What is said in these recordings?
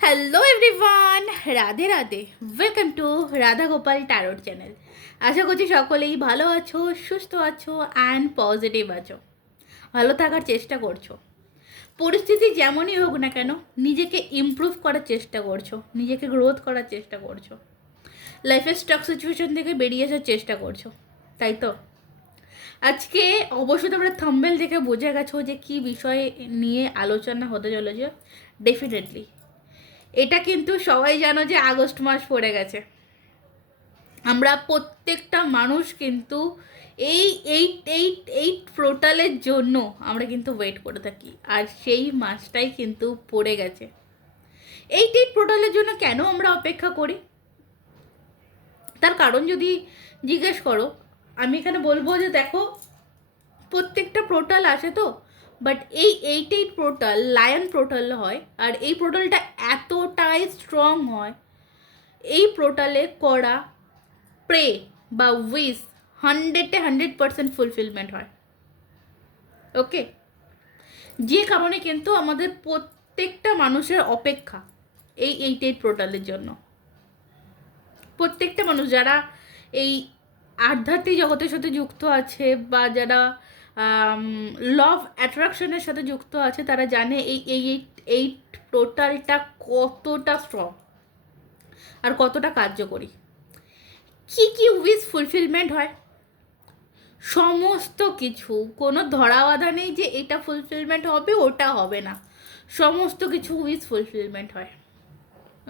Hello everyone, Radhe Radhe. Welcome to Radha Gopal tarot channel. আশা করছি সকলেই ভালো আছো, সুস্থ আছো অ্যান্ড পজিটিভ আছো, ভালো থাকার চেষ্টা করছো। পরিস্থিতি যেমনই হোক না কেন, নিজেকে ইমপ্রুভ করার চেষ্টা করছো, নিজেকে গ্রোথ করার চেষ্টা করছো, লাইফের স্টক সিচুয়েশন থেকে বেরিয়ে আসার চেষ্টা করছো, তাই তো? আজকে অবশ্যই তোমরা থাম্বনেল দেখে বুঝে গেছো যে কী বিষয় নিয়ে আলোচনা হতে চলেছে। ডেফিনেটলি এটা কিন্তু সবাই জানো যে আগস্ট মাস পড়ে গেছে। আমরা প্রত্যেকটা মানুষ কিন্তু এই এইট এইট এইট পোর্টালের জন্য আমরা কিন্তু ওয়েট করে থাকি, আর সেই মাসটাই কিন্তু পড়ে গেছে। এইট এইট পোর্টালের জন্য কেন আমরা অপেক্ষা করি, তার কারণ যদি জিজ্ঞেস করো, আমি এখানে বলবো যে দেখো, প্রত্যেকটা পোর্টাল আসে তো, বাট এই eight eight portal lion portal হয়, আর এই পোর্টালটা এতটাই স্ট্রং হয়, এই পোর্টালে করা প্রে বা উইশ 100% ফুলফিলমেন্ট হয়। ওকে, যে কারণে কিন্তু আমাদের প্রত্যেকটা মানুষের অপেক্ষা এই এইট এইট পোর্টালের জন্য। প্রত্যেকটা মানুষ যারা এই আধ্যাত্মিক জগতের সাথে যুক্ত আছে বা যারা ল অফ অ্যাট্রাকশনের সাথে যুক্ত আছে, তারা জানে এই এইট এইট পোর্টালটা কতটা স্ট্রং আর কতটা কার্যকরী। কী কী উইশ ফুলফিলমেন্ট হয়, সমস্ত কিছু, কোনো ধরা বাঁধা নেই যে এটা ফুলফিলমেন্ট হবে ওটা হবে না, সমস্ত কিছু উইশ ফুলফিলমেন্ট হয়।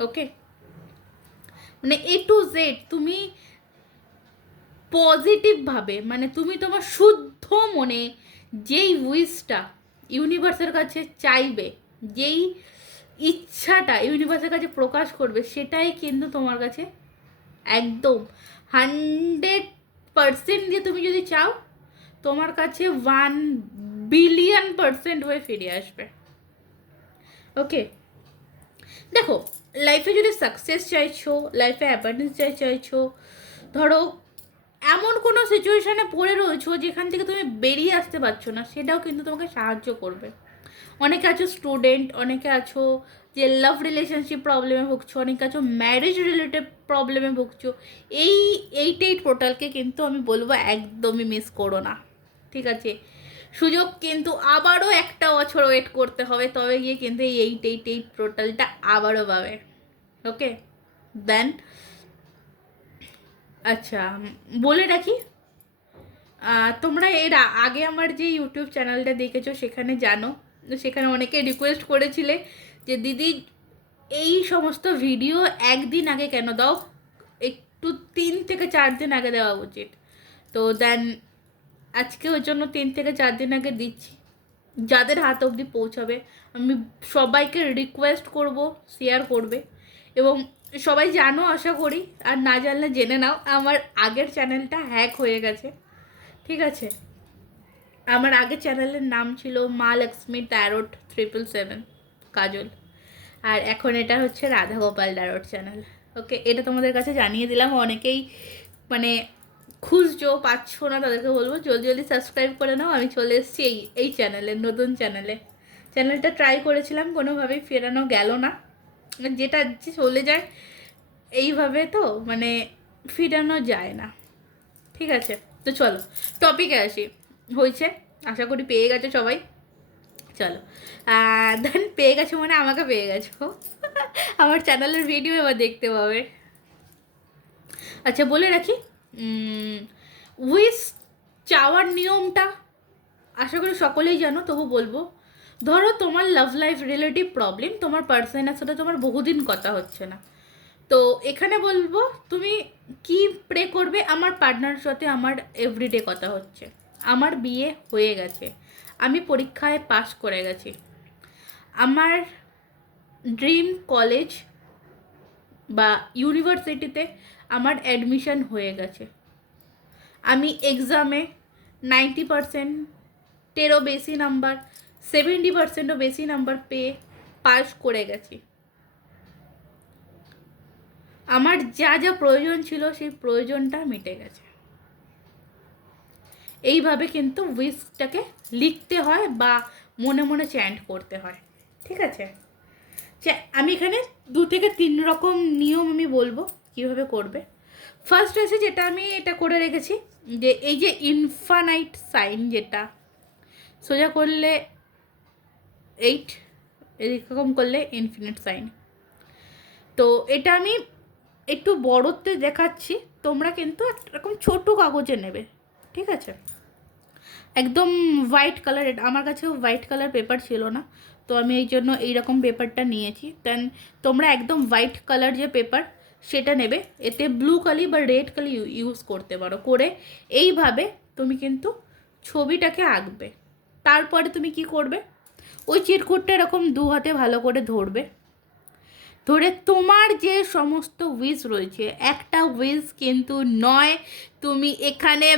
ওকে, মানে এ টু জেড তুমি পজিটিভভাবে, মানে তুমি তোমার শুদ্ধ মনে যেই উইশটা ইউনিভার্সের কাছে চাইবে, যেই ইচ্ছাটা ইউনিভার্সের কাছে প্রকাশ করবে, সেটাই কিন্তু তোমার কাছে একদম 100% দিয়ে তুমি যদি চাও, তোমার কাছে 1 বিলিয়ন% হয়ে ফিরে আসবে। ওকে, দেখো, লাইফে যদি সাকসেস চাইছো, লাইফে অ্যাবান্ডেন্স চাইছো, ধরো এমন কোনো সিচুয়েশানে পড়ে রয়েছো যেখান থেকে তুমি বেরিয়ে আসতে পারছো না, সেটাও কিন্তু তোমাকে সাহায্য করবে। অনেকে আছো স্টুডেন্ট, অনেকে আছো যে লাভ রিলেশনশিপ প্রবলেমে ভুগছো, অনেকে আছো ম্যারেজ রিলেটেড প্রবলেমে ভুগছো। এই এইট এইট পোর্টালকে কিন্তু আমি বলবো একদমই মিস করো না, ঠিক আছে? সুযোগ কিন্তু আবারও একটা বছর ওয়েট করতে হবে, তবে গিয়ে কিন্তু এই এইট এইট এইট পোর্টালটা আবারও পাবে। ওকে, দেন আচ্ছা, বলে রাখি, তোমরা এর আগে আমার যে ইউটিউব চ্যানেলটা দেখেছো সেখানে জানো, সেখানে অনেকে রিকোয়েস্ট করেছিলে যে দিদি এই সমস্ত ভিডিও একদিন আগে কেন দাও, একটু 3 থেকে 4 দিন আগে দেওয়া উচিত। তো দেন আজকে ওই জন্য 3 থেকে 4 দিন আগে দিচ্ছি, যাদের হাত অবধি পৌঁছাবে। আমি সবাইকে রিকোয়েস্ট করব শেয়ার করবে, এবং সবাই জানো আশা করি, আর না জানলে জেনে নাও, আমার আগের চ্যানেলটা হ্যাক হয়ে গেছে, ঠিক আছে? আমার আগের চ্যানেলের নাম ছিল মা লক্ষ্মী ট্যারোট 777 কাজল, আর এখন এটা হচ্ছে রাধা গোপাল ট্যারোট চ্যানেল। ওকে, এটা তোমাদের কাছে জানিয়ে দিলাম। অনেকেই মানে খুঁজছো পাচ্ছ না, তাদেরকে বলবো জলদি জলদি সাবস্ক্রাইব করে নাও। আমি চলে এসেছি এই চ্যানেলে, নতুন চ্যানেলে। চ্যানেলটা ট্রাই করেছিলাম, কোনোভাবেই ফেরানো গেল না, যেটা চলে যায় এইভাবে তো মানে ফিরানো যায় না, ঠিক আছে? তো চলো টপিকে আসি। হয়েছে, আশা করি পেয়ে গেছো সবাই। চলো, দেন পেয়ে গেছো মানে আমাকে পেয়ে গেছো। আমার চ্যানেলের ভিডিও এবার দেখতে পাবে। আচ্ছা, বলে রাখি, উইশ চাওয়ার নিয়মটা আশা করি সকলেই জানো, তবু বলবো। ধরো তোমার লাভ লাইফ রিলেটিভ প্রবলেম, তোমার পার্সনের সাথে তোমার বহুদিন কথা হচ্ছে না, তো এখানে বলবো তুমি কি প্রে করবে, আমার পার্টনারের সাথে আমার এভরিডে কথা হচ্ছে, আমার বিয়ে হয়ে গেছে, আমি পরীক্ষায় পাস করে গেছি, আমার ড্রিম কলেজ বা ইউনিভার্সিটিতে আমার অ্যাডমিশন হয়ে গেছে, আমি এক্সামে 90%-এরও বেশি নাম্বার, 70%-ও বেশি নাম্বার পেয়ে পাস করে গেছি, আমার যা যা প্রয়োজন ছিল সেই প্রয়োজনটা মিটে গেছে। এইভাবে কিন্তু উইশটাকে লিখতে হয় বা মনে মনে চ্যান্ট করতে হয়, ঠিক আছে? আমি এখানে 2 থেকে 3 রকম নিয়ম আমি বলবো কীভাবে করবে। ফার্স্ট আছে যেটা আমি এটা করে রেখেছি, যে এই যে ইনফানাইট সাইন, যেটা সোজা করলে 8, এরকম করলে ইনফিনিট সাইন। তো এটা আমি একটু বড়তে দেখাচ্ছি, তোমরা কিন্তু এরকম ছোটো কাগজে নেবে, ঠিক আছে? একদম হোয়াইট কালার, আমার কাছে হোয়াইট কালার পেপার ছিল না, তো আমি এই জন্য এইরকম পেপারটা নিয়েছি। দেন তোমরা একদম হোয়াইট কালার যে পেপার সেটা নেবে, এতে ব্লু কালি বা রেড কালি ইউজ করতে পারো, করে এইভাবে তুমি কিন্তু ছবিটাকে আঁকবে। তারপরে তুমি কি করবে, ওই চিরকুটটা এরকম 2 হাতে ভালো করে ধরবে, ধরে তোমার যে সমস্ত উইশ রয়েছে, একটা উইশ কিন্তু নয়, তুমি এখানে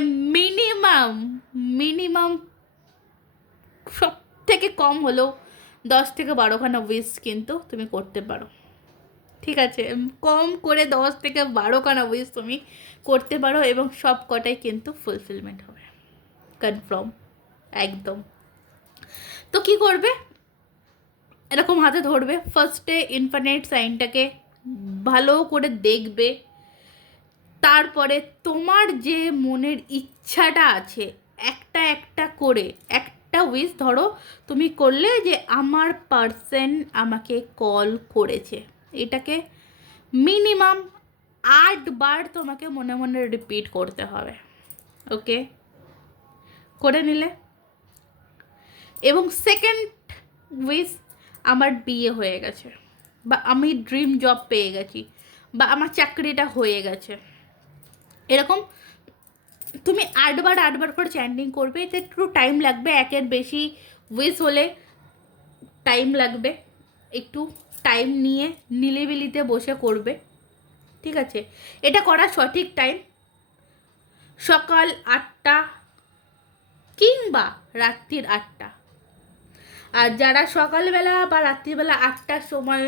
মিনিমাম সব থেকে কম হলেও 10 থেকে 12খানা উইশ কিন্তু তুমি করতে পারো, ঠিক আছে? কম করে 10 থেকে 12খানা উইশ তুমি করতে পারো, এবং সব কটাই কিন্তু ফুলফিলমেন্ট হবে, কনফার্ম একদম। তো কি করবে, এরকম হাতে ধরবে, ফার্স্টে ইনফিনিট সাইনটাকে ভালো করে দেখবে, তারপরে তোমার যে মনের ইচ্ছাটা আছে একটা একটা করে, একটা উইশ ধরো তুমি করলে যে আমার পার্সন আমাকে কল করেছে, এটাকে মিনিমাম 8 বার তোমাকে মনে মনে রিপিট করতে হবে, ওকে? করে নিলে, এবং সেকেন্ড উইশ, আমার বিয়ে হয়ে গেছে, বা আমি ড্রিম জব পেয়ে গেছি, বা আমার চাকরিটা হয়ে গেছে, এরকম তুমি 8 বার করে চ্যান্টিং করবে। এতে একটু টাইম লাগবে, একের বেশি উইশ হলে টাইম লাগবে, একটু টাইম নিয়ে নিলিবিলিতে বসে করবে, ঠিক আছে? এটা করার সঠিক টাইম সকাল 8টা কিংবা রাত্রির 8টা। আর যারা সকালবেলা বা রাত্রিবেলা 8টার সময়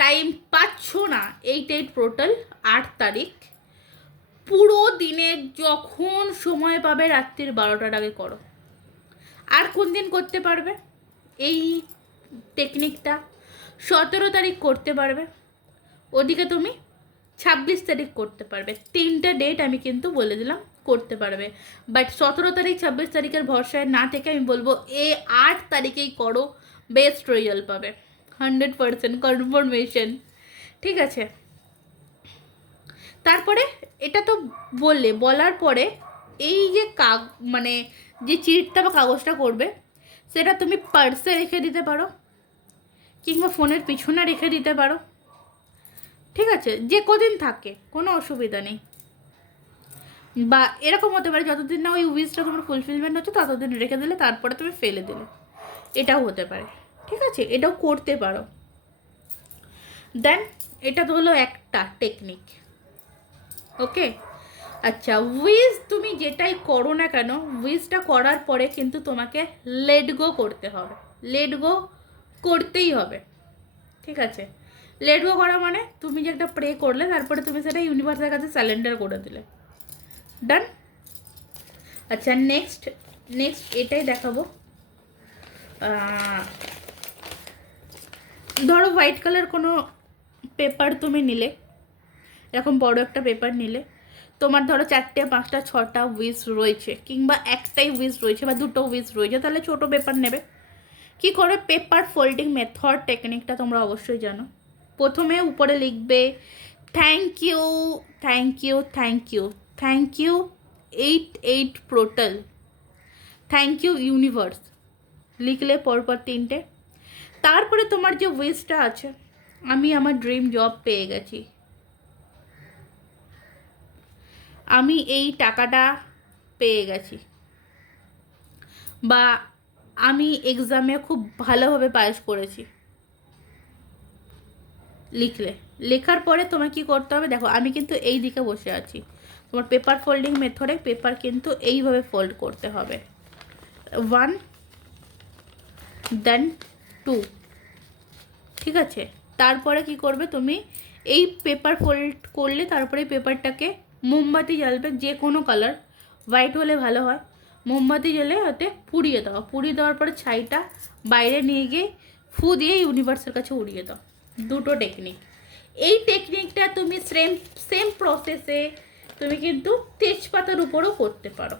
টাইম পাচ্ছ না, 8 টোটাল 8 তারিখ, পুরো দিনের যখন সময় পাবে রাত্রির 12টার আগে করো। আর কোন দিন করতে পারবে এই টেকনিকটা? 17 তারিখ করতে পারবে, ওদিকে তুমি 26 তারিখ করতে পারবে, 3টে ডেট আমি কিন্তু বলে দিলাম করতে পারবে। বাট 17 তারিখ 26 তারিখের ভরসায় না থেকে আমি বলবো 8 তারিখেই করো, বেস্ট রেজাল্ট পাবে, 100% কনফার্মেশন, ঠিক আছে? তারপরে এটা তো বলার পরে এই যে মানে যে চিটটা বা কাগজটা করবে, সেটা তুমি পার্সে রেখে দিতে পারো, কিংবা ফোনের পিছনে রেখে দিতে পারো, ঠিক আছে? যে কদিন থাকে কোনো অসুবিধা নেই। বা এরকম হতে পারে যতদিন না ওই উইশটা তোমার ফুলফিলমেন্ট হচ্ছে ততদিন রেখে দিলে, তারপরে তুমি ফেলে দিলে, এটাও হতে পারে, ঠিক আছে? এটাও করতে পারো। দেন এটা তো হলো একটা টেকনিক, ওকে? আচ্ছা, উইশ তুমি যেটাই করো না কেন, উইশটা করার পরে কিন্তু তোমাকে লেট গো করতে হবে, লেট গো করতেই হবে, ঠিক আছে? লেট গো করা মানে তুমি যে একটা প্রে করলে, তারপরে তুমি সেটা ইউনিভার্সের কাছে স্যালেন্ডার করে দিলে, ডান। আচ্ছা, নেক্সট এটাই দেখাবো। ধরো হোয়াইট কালার কোনো পেপার তুমি নিলে, এরকম বড় একটা পেপার নিলে, তোমার ধরো 4টে 5টা 6টা উইশ রয়েছে, কিংবা একটাই উইশ রয়েছে বা 2টো উইশ রয়েছে, তাহলে ছোটো পেপার নেবে। কি করে, পেপার ফোল্ডিং মেথড টেকনিকটা তোমরা অবশ্যই জানো। প্রথমে উপরে লিখবে thank you thank you thank you thank you 8 portal, thank you universe, লিখলে পরপর 3টে। তারপরে তোমার যে উইশটা আছে, আমি আমার ড্রিম জব পেয়ে গেছি, আমি এই টাকাটা পেয়ে গেছি, বা আমি এক্সামে খুব ভালোভাবে পাস করেছি, লেখার পরে তোমার কি করতে হবে, দেখো আমি কিন্তু এই দিকে বসে আছি, তোমার পেপার ফোল্ডিং মেথডে পেপার কিন্তু এইভাবে ফোল্ড করতে হবে, 1 দেন 2, ঠিক আছে? তারপরে কি করবে, তুমি এই পেপার ফোল্ড করলে তারপরে পেপারটাকে মোমবাতি জ্বালবে, যে কোনো কালার, হোয়াইট হলে ভালো হয়, মোমবাতি জ্বালে ওতে পুড়িয়ে দাও, পুড়িয়ে দেওয়ার পরে ছাইটা বাইরে নিয়ে গিয়ে ফু দিয়ে ইউনিভার্সের কাছে উড়িয়ে দাও, দুটো টেকনিক। এই টেকনিকটা তুমি সেম প্রসেসে তুমি কিন্তু তেজপাতার উপরও করতে পারো,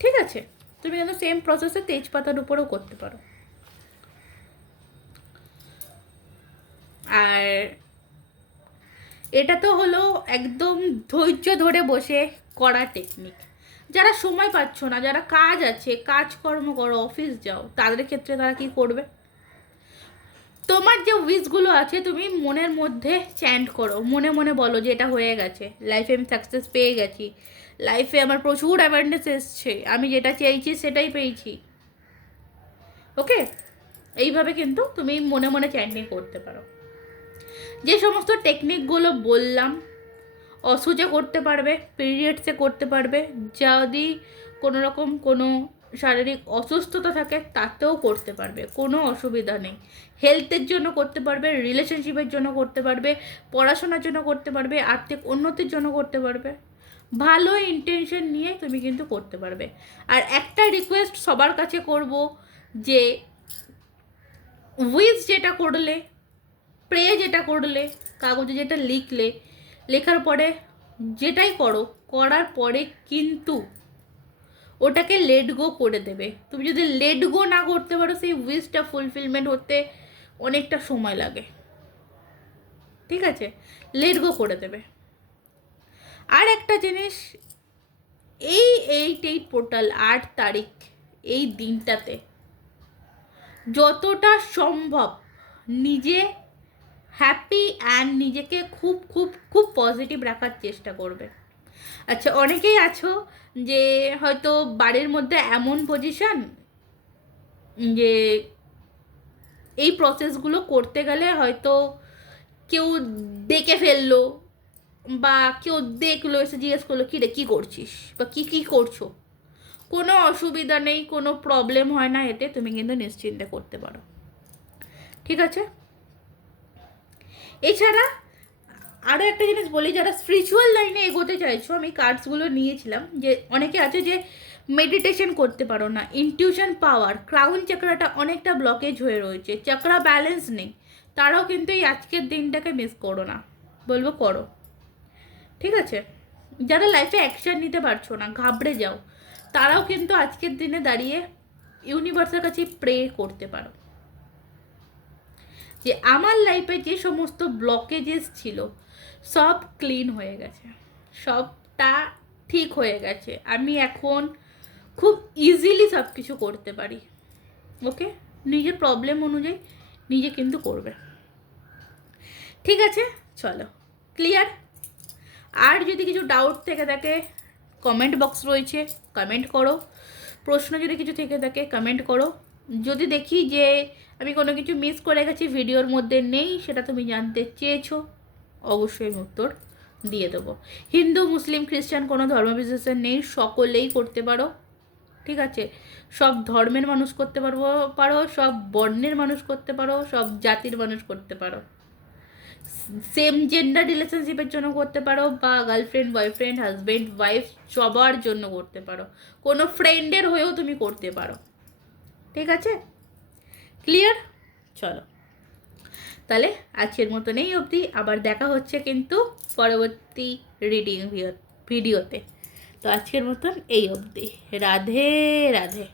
ঠিক আছে? তুমি কিন্তু সেম প্রসেসে তেজপাতার উপরও করতে পারো। আর এটা তো হলো একদম ধৈর্য ধরে বসে করা টেকনিক। যারা সময় পাচ্ছ না, যারা কাজ আছে, কাজকর্ম করো, অফিস যাও, তাদের ক্ষেত্রে তারা কি করবে? তোমার যে উইশগুলো আছে তুমি মনের মধ্যে চ্যান্ট করো, মনে মনে বলো যে এটা হয়ে গেছে, লাইফে আমি সাকসেস পেয়ে গেছি, লাইফে আমার প্রচুর অ্যাওয়ারনেস এসছে, আমি যেটা চেয়েছি সেটাই পেয়েছি। ওকে, এইভাবে কিন্তু তুমি মনে মনে চ্যান্টিং করতে পারো। যে সমস্ত টেকনিকগুলো বললাম, অসুজে করতে পারবে, পিরিয়ডসে করতে পারবে, যদি কোনো রকম কোনো শারীরিক অসুস্থতা থাকে তাতেও করতে পারবে, কোনো অসুবিধা নেই। হেলথের জন্য করতে পারবে, রিলেশনশিপের জন্য করতে পারবে, পড়াশোনার জন্য করতে পারবে, আর্থিক উন্নতির জন্য করতে পারবে, ভালো ইন্টেনশন নিয়ে তুমি কিন্তু করতে পারবে। আর একটা রিকোয়েস্ট সবার কাছে করব যে উইশ যেটা করলে, প্রে যেটা করলে, কাগজে যেটা লিখলে, লেখার পরে যেটাই করো, করার পরে কিন্তু ওটাকে লেট গো করে দেবে। তুমি যদি লেট গো না করতে পারো, সেই উইশটা ফুলফিলমেন্ট হতে অনেকটা সময় লাগে, ঠিক আছে? লেট গো করে দেবে। আর একটা জিনিস, এই 8/8 পোর্টাল 8 তারিখ এই দিনটাতে যতটা সম্ভব নিজে হ্যাপি অ্যান্ড নিজেকে খুব খুব খুব পজিটিভ রাখার চেষ্টা করবে। আচ্ছা, অনেকেই আছো যে হয়তো বাড়ির মধ্যে এমন পজিশন যে এই প্রসেসগুলো করতে গেলে হয়তো কেউ দেখে ফেললো, বা কেউ দেখলো, এসে জিজ্ঞেস করলো কী রে কী করছিস বা কী করছো। কোনো অসুবিধা নেই, কোনো প্রবলেম হয় না এতে, তুমি কিন্তু নিশ্চিন্তে করতে পারো, ঠিক আছে? এছাড়া আরও একটা জিনিস বলি, যারা স্পিরিচুয়াল লাইনে এগোতে চাইছো, আমি কার্ডসগুলো নিয়েছিলাম, যে অনেকে আছে যে মেডিটেশন করতে পারো না, ইনটিউশন পাওয়ার, ক্রাউন চাকরাটা অনেকটা ব্লকেজ হয়ে রয়েছে, চাকরা ব্যালেন্স নেই, তারাও কিন্তু এই আজকের দিনটাকে মিস করো না, বলবো করো, ঠিক আছে? যারা লাইফে অ্যাকশন নিতে পারছো না, ঘাবড়ে যাও, তারাও কিন্তু আজকের দিনে দাঁড়িয়ে ইউনিভার্সের কাছে প্রে করতে পারো যে আমার লাইফে যে সমস্ত ব্লকেজেস ছিল সব ক্লিন হয়ে গেছে, সবটা ঠিক হয়ে গেছে, আমি এখন খুব ইজিলি সব কিছু করতে পারি। ওকে, নিজের প্রবলেম অনুযায়ী নিজে কিন্তু করবে, ঠিক আছে? চলো, ক্লিয়ার? আর যদি কিছু ডাউট থেকে থাকে, কমেন্ট বক্স রয়েছে, কমেন্ট করো। প্রশ্ন যদি কিছু থেকে থাকে কমেন্ট করো। যদি দেখি যে আমি কোনো কিছু মিস করে গেছি, ভিডিওর মধ্যে নেই, সেটা তুমি জানতে চেয়েছো, অবশ্যই আমি উত্তর দিয়ে দেবো। হিন্দু, মুসলিম, খ্রিস্টান কোনো ধর্মবিশেষের নেই, সকলেই করতে পারো, ঠিক আছে? সব ধর্মের মানুষ করতে পারো, সব বর্ণের মানুষ করতে পারো, সব জাতির মানুষ করতে পারো, সেম জেন্ডার রিলেশনশিপের জন্য করতে পারো, বা গার্লফ্রেন্ড, বয়ফ্রেন্ড, হাজব্যান্ড, ওয়াইফ, সবার জন্য করতে পারো, কোনো ফ্রেন্ডের হয়েও তুমি করতে পারো, ঠিক আছে? ক্লিয়ার? চলো, তাহলে আজকের মতন এই অবধি, আবার দেখা হচ্ছে কিন্তু পরবর্তী রিডিং ভিডিওতে। তো আজকের মতন এই অবধি, রাধে রাধে।